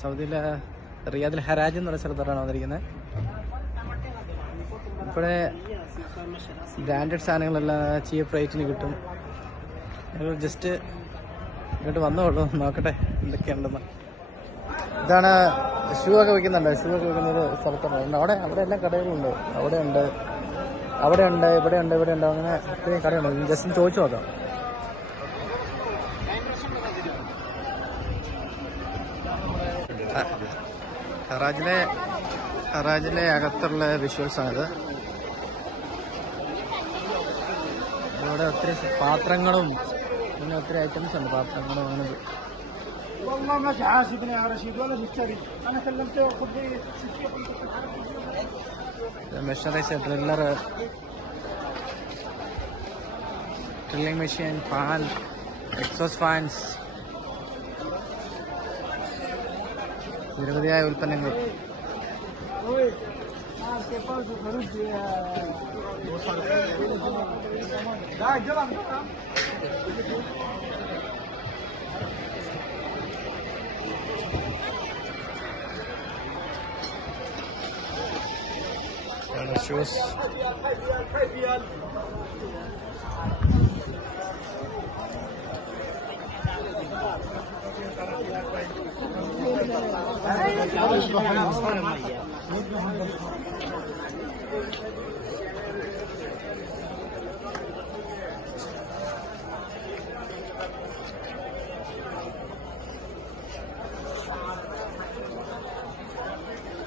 സൗദിയിലെ റിയാദിൽ ഹരാജ് എന്ന് പറഞ്ഞ സ്ഥലത്തോട്ടാണ് വന്നിരിക്കുന്നത്. ഇവിടെ ബ്രാൻഡഡ് സാധനങ്ങളെല്ലാം ചീപ്പ് റേറ്റിന് കിട്ടും. ഞങ്ങൾ ജസ്റ്റ് ഇങ്ങോട്ട് വന്നോളൂ, നോക്കട്ടെ എന്തൊക്കെയുണ്ടെന്ന്. ഇതാണ് ഷൂ ഒക്കെ വെക്കുന്നുണ്ട്. ഷൂ ഒക്കെ വെക്കുന്ന ഒരു സ്ഥലത്താണ്. അവിടെ എല്ലാം കടകളുണ്ട്. അവിടെ ഉണ്ട്, ഇവിടെ ഉണ്ട്. അങ്ങനെ ഒത്തിരി കടയുണ്ട്. ജസ്റ്റ് ചോദിച്ചു നോക്കാം. ഹറാജിലെ അകത്തുള്ള വിഷ്വൽസാണിത്. ഇവിടെ ഒത്തിരി പാത്രങ്ങളും പിന്നെ ഒത്തിരി ഐറ്റംസ് ഉണ്ട്. പാത്രങ്ങളും അങ്ങനെ മെഷറൈസ്, drilling machine, fan, exhaust fans, നിരവധിയായ ഉൽപ്പന്നങ്ങൾ. ഷൂസ്,